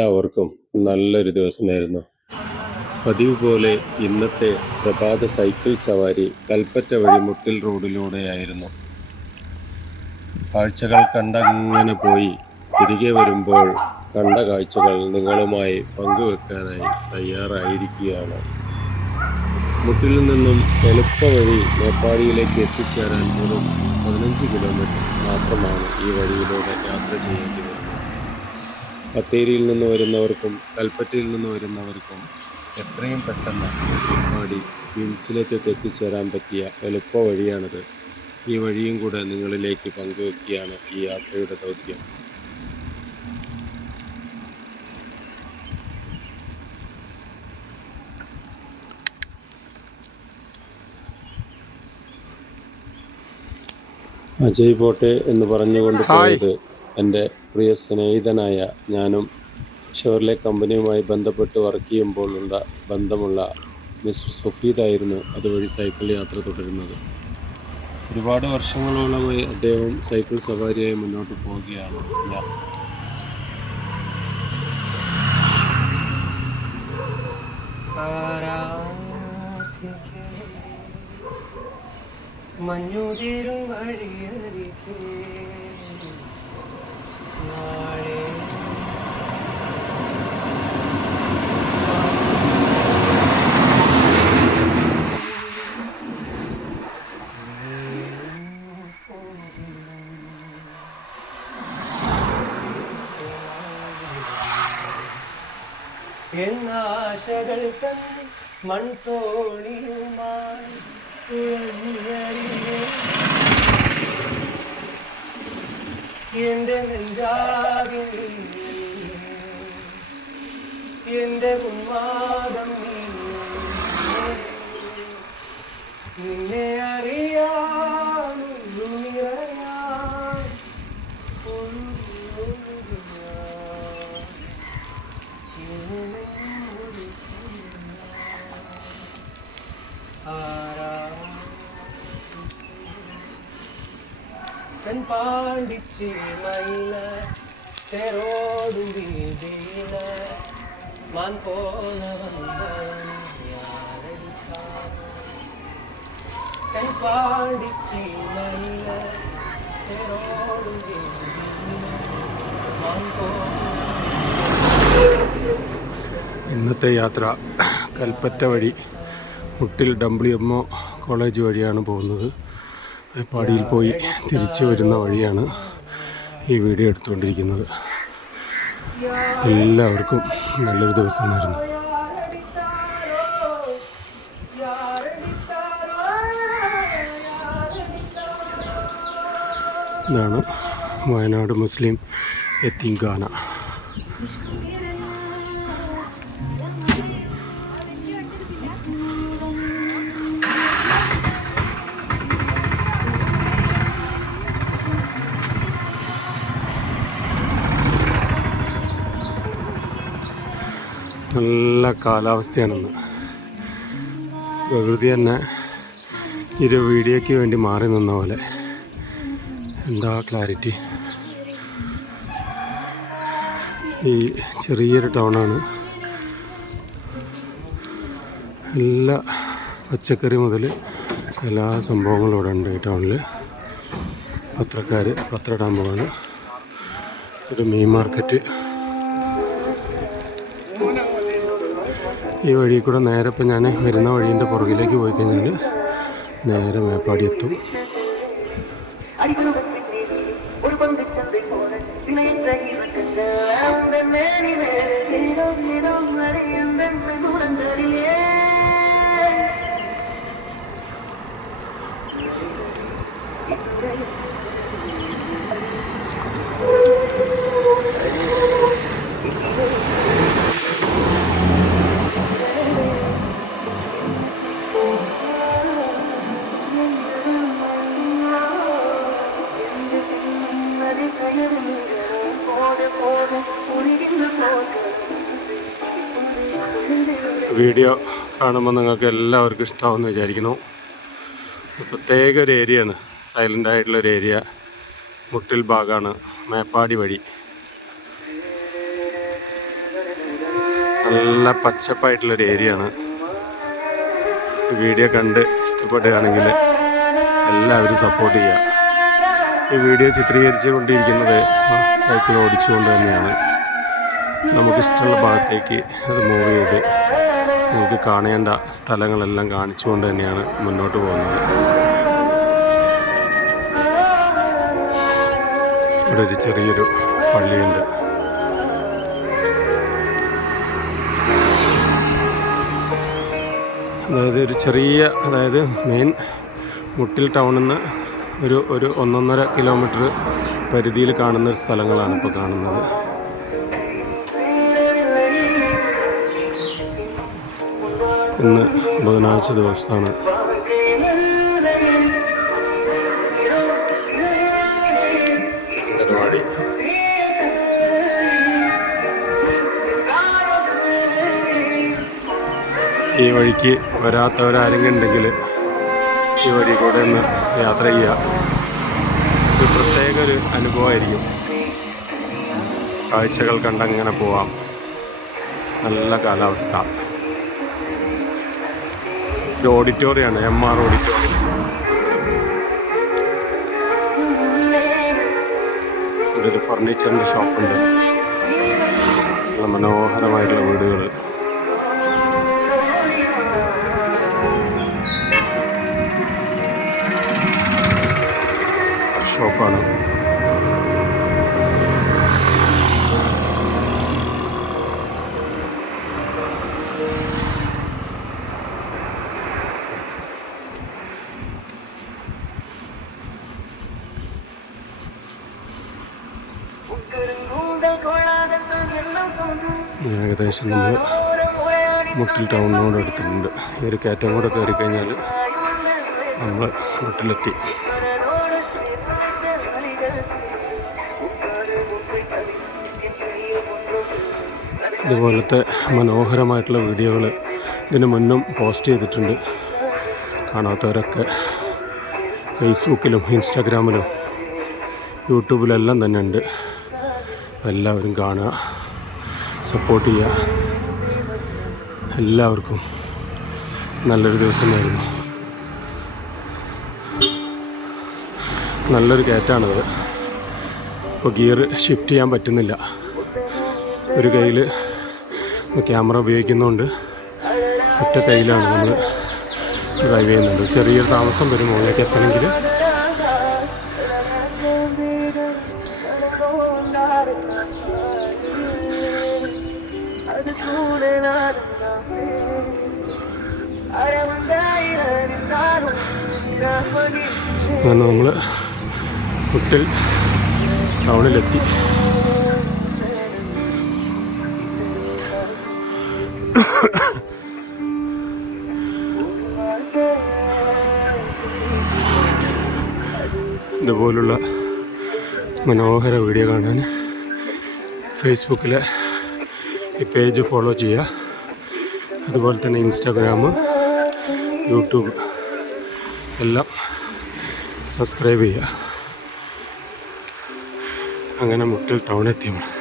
എല്ലാവർക്കും നല്ലൊരു ദിവസം നേരുന്നു. പതിവ് പോലെ ഇന്നത്തെ പ്രഭാത സൈക്കിൾ സവാരി കൽപ്പറ്റ വഴി മുട്ടിൽ റോഡിലൂടെയായിരുന്നു. കാഴ്ചകൾ കണ്ടങ്ങനെ പോയി തിരികെ വരുമ്പോൾ കണ്ട കാഴ്ചകൾ നിങ്ങളുമായി പങ്കുവെക്കാനായി തയ്യാറായിരിക്കുകയാണ്. മുട്ടിൽ നിന്നും എളുപ്പ വഴി മേപ്പാടിയിലേക്ക് എത്തിച്ചേരാൻ വെറും 15 കിലോമീറ്റർ മാത്രമാണ് ഈ വഴിയിലൂടെ യാത്ര ചെയ്യേണ്ടി വരുന്നത്. ബത്തേരിയിൽ നിന്ന് വരുന്നവർക്കും കൽപ്പറ്റയിൽ നിന്ന് വരുന്നവർക്കും എത്രയും പെട്ടെന്ന് മേപ്പാടി വിംസിലേക്കൊക്കെ എത്തിച്ചേരാൻ പറ്റിയ എളുപ്പ വഴിയാണിത്. ഈ വഴിയും കൂടെ നിങ്ങളിലേക്ക് പങ്കുവെക്കുകയാണ് ഈ യാത്രയുടെ ദൗത്യം. അജയ് പോട്ടെ എന്ന് പറഞ്ഞുകൊണ്ട് പോയത് എൻ്റെ പ്രിയ സ്നേഹിതനായ ഞാനും ഷെവർലെ കമ്പനിയുമായി ബന്ധപ്പെട്ട് വർക്ക് ചെയ്യുമ്പോൾ ബന്ധമുള്ള മിസ്റ്റർ സുഫീദായിരുന്നു അതുവഴി സൈക്കിൾ യാത്ര തുടരുന്നത്. ഒരുപാട് വർഷങ്ങളോളമായി അദ്ദേഹം സൈക്കിൾ സവാരിയായി മുന്നോട്ട് പോവുകയാണ്. മഞ്ഞുതിരും വഴിയരികെ നാളെ എന്നാശകൾ തന്ന് മൺതോണിയുമായി എന്റെ നെഞ്ചാകെ എന്റെ ഉന്മാദം നിന്നെ അറിയാൻ പാടിച്ച് മയില തെരോടും വീതിയില മാൻ പോല പാടിച്ച് മയില തെരോടും മാൻ ഇന്നത്തെ യാത്ര കൽപ്പറ്റ വഴി മുട്ടിൽ WMO കോളേജ് വഴിയാണ് പോകുന്നത്. മേപ്പാടിയിൽ പോയി തിരിച്ചു വരുന്ന വഴിയാണ് ഈ വീഡിയോ എടുത്തുകൊണ്ടിരിക്കുന്നത്. എല്ലാവർക്കും നല്ലൊരു ദിവസം നേരുന്നു. ഇതാണ് വയനാട് മുസ്ലിം യത്തീംഖാന. നല്ല കാലാവസ്ഥയാണെന്ന്. പ്രകൃതി തന്നെ ഒരു വീഡിയോയ്ക്ക് വേണ്ടി മാറി നിന്ന പോലെ. എന്താ ക്ലാരിറ്റി. ഈ ചെറിയൊരു ടൗണാണ്. എല്ലാ പച്ചക്കറി മുതൽ എല്ലാ സംഭവങ്ങളും ഇവിടെ ഉണ്ട് ഈ ടൗണിൽ. പത്രം ഇടാൻ പോവാണ്. ഒരു മീൻ മാർക്കറ്റ്. ഈ വഴി കൂടെ നേരെ ഇപ്പം ഞാൻ വരുന്ന വഴീൻ്റെ പുറകിലേക്ക് പോയി കഴിഞ്ഞാൽ നേരെ മേപ്പാടി എത്തും. വീഡിയോ കാണുമ്പോൾ നിങ്ങൾക്ക് എല്ലാവർക്കും ഇഷ്ടമാവുമെന്ന് വിചാരിക്കുന്നു. പ്രത്യേക ഒരു ഏരിയയാണ്, സൈലൻ്റ് ആയിട്ടുള്ളൊരു ഏരിയ. മുട്ടിൽ ഭാഗമാണ് മേപ്പാടി വഴി. നല്ല പച്ചപ്പായിട്ടുള്ളൊരു ഏരിയ ആണ്. വീഡിയോ കണ്ട് ഇഷ്ടപ്പെടുകയാണെങ്കിൽ എല്ലാവരും സപ്പോർട്ട് ചെയ്യുക. ഈ വീഡിയോ ചിത്രീകരിച്ചു കൊണ്ടിരിക്കുന്നത് സൈക്കിൾ ഓടിച്ചുകൊണ്ട് തന്നെയാണ്. നമുക്കിഷ്ടമുള്ള ഭാഗത്തേക്ക് അത് മൂവ് ചെയ്ത് നമുക്ക് കാണേണ്ട സ്ഥലങ്ങളെല്ലാം കാണിച്ചുകൊണ്ട് തന്നെയാണ് മുന്നോട്ട് പോകുന്നത്. ഇവിടെ ഒരു ചെറിയൊരു പള്ളിയുണ്ട്. അതായത് മെയിൻ മുട്ടിൽ ടൗണിൽ നിന്ന് ഒരു 1.5 കിലോമീറ്റർ പരിധിയിൽ കാണുന്ന സ്ഥലങ്ങളാണ് ഇപ്പോൾ കാണുന്നത്. ഇന്ന് ബുധനാഴ്ച ദിവസമാണ്. പരിപാടി ഈ വഴിക്ക് വരാത്തവരാരെങ്കിലും ഉണ്ടെങ്കിൽ ഈ വഴി കൂടെ ഒന്ന് യാത്ര ചെയ്യുക. ഒരു പ്രത്യേക ഒരു അനുഭവമായിരിക്കും. കാഴ്ചകൾ കണ്ടങ്ങനെ പോവാം. നല്ല കാലാവസ്ഥ. ഇത് ഓഡിറ്റോറിയമാണ്, MR ഓഡിറ്റോറിയം. ഇവിടെ ഒരു ഫർണിച്ചറിൻ്റെ ഷോപ്പുണ്ട്. നല്ല മനോഹരമായിട്ടുള്ള വീടുകൾ. ഷോപ്പാണ്. ഏകദേശം നമ്മൾ മുട്ടിൽ ടൗണിനോട് എടുത്തിട്ടുണ്ട്. ഈ ഒരു കയറ്റം കൂടെ കയറി കഴിഞ്ഞാൽ നമ്മൾ മുട്ടിലെത്തി. ഇതുപോലത്തെ മനോഹരമായിട്ടുള്ള വീഡിയോകൾ ഇതിന് മുന്നും പോസ്റ്റ് ചെയ്തിട്ടുണ്ട്. കാണാത്തവരൊക്കെ ഫേസ്ബുക്കിലും ഇൻസ്റ്റാഗ്രാമിലും യൂട്യൂബിലെല്ലാം തന്നെ ഉണ്ട്. എല്ലാവരും കാണുക, സപ്പോർട്ട് ചെയ്യുക. എല്ലാവർക്കും നല്ലൊരു ദിവസമായിരുന്നു. നല്ലൊരു കയറ്റാണിത്. ഇപ്പോൾ ഗിയർ ഷിഫ്റ്റ് ചെയ്യാൻ പറ്റുന്നില്ല. ഒരു കയ്യിൽ ക്യാമറ ഉപയോഗിക്കുന്നതുകൊണ്ട് ഒറ്റ കയ്യിലാണ് നമ്മൾ ഡ്രൈവ് ചെയ്യുന്നുണ്ട്. ചെറിയൊരു താമസം വരും മുകളിലേക്ക് എത്തണമെങ്കിൽ. അങ്ങനെ നമ്മൾ മുട്ടിൽ ടൗണിലെത്തി. ഇതുപോലുള്ള മനോഹര വീഡിയോ കാണാൻ ഫേസ്ബുക്കിലെ ഈ പേജ് ഫോളോ ചെയ്യുക. അതുപോലെ തന്നെ ഇൻസ്റ്റാഗ്രാം, യൂട്യൂബ് എല്ലാം സബ്സ്ക്രൈബ് ചെയ്യുക. അങ്ങനെ മുട്ടിൽ ടൗൺ എത്തി നമ്മൾ.